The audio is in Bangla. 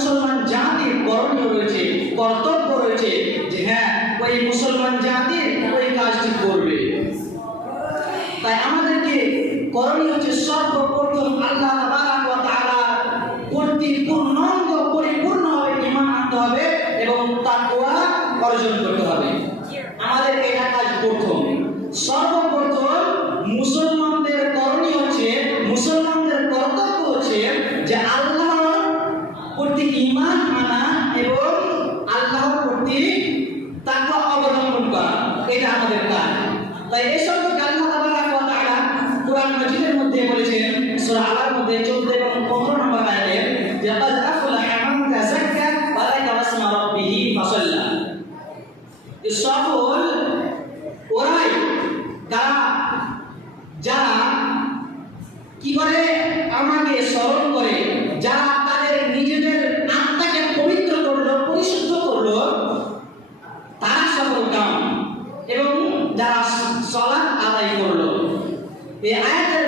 মুসলমান জাতির করণীয় রয়েছে, কর্তব্য রয়েছে যে হ্যাঁ ওই মুসলমান জাতির ওই কাজটি করবে। তাই আমাদেরকে করণীয় হচ্ছে সর্বপ্রথম আল্লাহ তাবারক ওয়া তাআলা পরিপূর্ণভাবে ঈমান আনতে হবে এবং তাকওয়া অর্জন করতে হবে। আমাদের এটা কাজ প্রথম। সর্বপ্রথম মুসলমানদের করণীয় হচ্ছে, মুসলমানদের কর্তব্য হচ্ছে যে আল্লাহর প্রতি ঈমান আনা এবং আল্লাহর প্রতি তাকওয়া অবলম্বন করা, এটা আমাদের কাজ। তাই এই সম্পর্কে আল্লাহ তাবারক ওয়া তাআলা কুরআন মাজিদের মধ্যে বলেছেন সূরা আলার মধ্যে 14 এবং 15 নম্বর আয়াতে যে ক্বাদ আফলাহা মান তাযাক্কা ওয়া যাকারা ইসমা রাব্বিহি ফাসাল্লা। এই সফল ওরাই যারা কি করে আমাকে স্মরণ করে, যারা তাদের নিজেদের আত্মাকে পবিত্র করলো, পরিশুদ্ধ করলো, তারা সফল কাম, এবং যারা সালাত আদায় করলো। এই আয়াতের